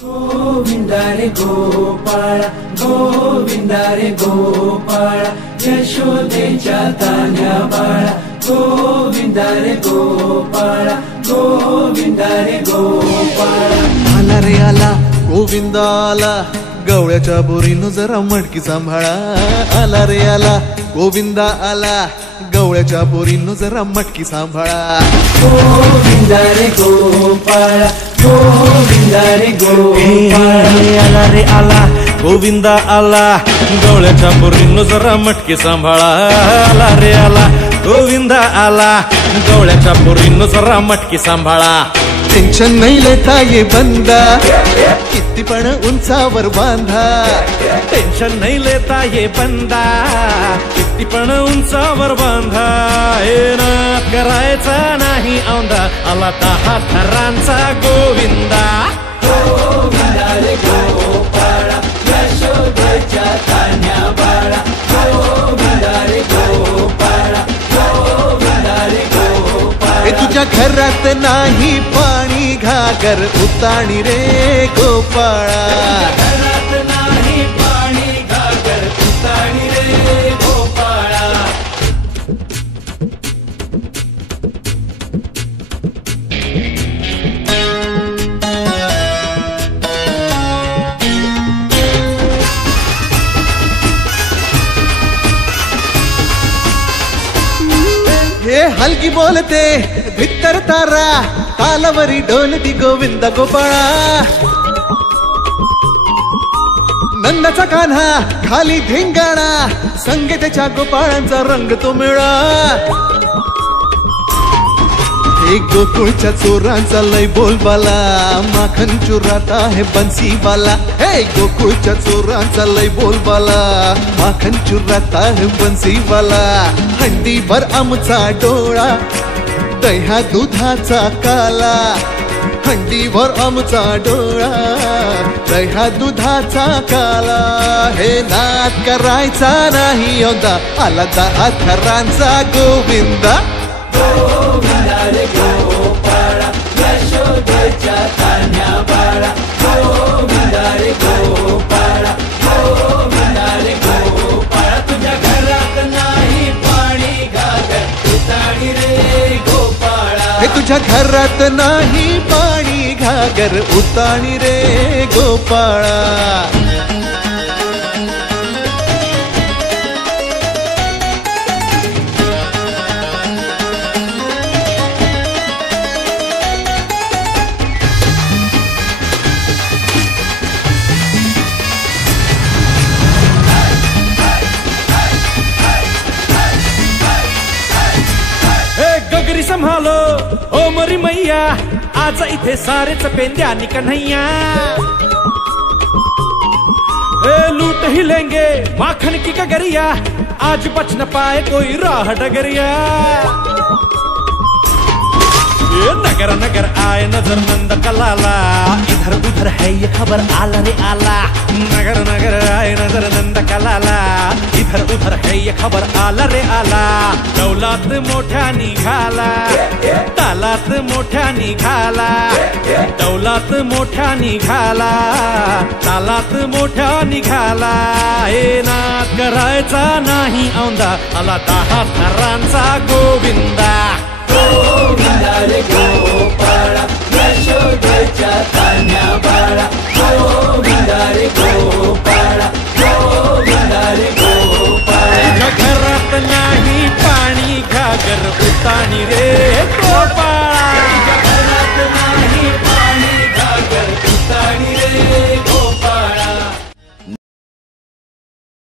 गोविंदा रे गोपाळ गोविंदा रे गोपाळ यशोदेच्या तान्या बाळा गोविंदा रे गोपाळ गोविंदा रे गोपाळ आला रे आला गोविंदा आला गवळ्याच्या बोरीनं जरा मटकी सांभाळा आला रे आला गोविंदा आला गवळ्याच्या बोरीनं जरा मटकी सांभाळा गोविंदा रे गोपाळ गोविंदा रे गोपाळ आला रे आला गोविंदा आला गवळ्याच्या बोरीनं जरा मटकी सांभाळा आला रे आला गोविंदा आला गवळ्याच्या बोरीनं जरा मटकी सांभाळा टेन्शन नाही लेता ये बंदा किती पण उंचावर बांधा टेन्शन नाही लेता ये बंदा किती पण उंचावर बांधा हे ना करायचा नाही औंधा आला 10 थरांचा गोविंदा गोविंदा रे गोपाळ यशोदेच्या तान्या बाळा गोविंदा रे गोपाळ गोविंदा रे गोपाळ तुझ्या घरात नाही पाणी घागर उताणी रे गोपाळा घरात नाही पाणी घागर उताणी रे गोपाळा हे हलकी बोलते भित्तर तारा तालावरी डोलती गोविंदा गोपाळा नंदाचा कान्हा खाली धिंगाणा संगे त्याच्या गोपाळांचा रंग तो मिळा हे गोकुळच्या चोरांचा लय बोलबाला माखन चुरात आहे बन्सीवाला हे गोकुळच्या चोरांचा लय बोलबाला माखन चुरात आहे बन्सीवाला हंडीभर आमचा डोळा दह्या दुधाचा काला हंडीभर आमचा डोळा दह्या दुधाचा काला हे नाद करायचा नाही औंधा आला 10 थरांचा गोविंदा गोविंदा रे गोपाळ यशोदेच्या तान्या बाळा गोविंदा रे गोपाळ गोविंदा रे गोपाळ तुझ्या घरात नाही पाणी घागर उताणी रे गोपाळा हे तुझ्या घरात नाही पाणी घागर उताणी रे गोपाळा गगरी संभालो ओ मरी मैया आज इथे सारेच पेंद्यानी कन्हैया लूट ही लेंगे माखन की गगरिया आज बच न पाए कोई राह डगरिया ये नगर नगर आए नजर नंद कलाला इधर उधर है ये खबर आला रे आला नगर नगर आए नजर नंद कलाला इधर उधर है ये खबर आला रे आला दौलात मोठ्या निघाला तालात मोठ्या निघाला दौलात मोठ्या निघाला तालात मोठ्या निघाला हे नाद करायचा नाही औंधा आला 10 थरांचा गोविंदा गोविंदा रे गोपाळ यशोदेच्या तान्या बाळा गोविंदा रे गोपाळ गोविंदा रे गोपाळ घरात नाही पाणी घागर उताणी रे गोपाळ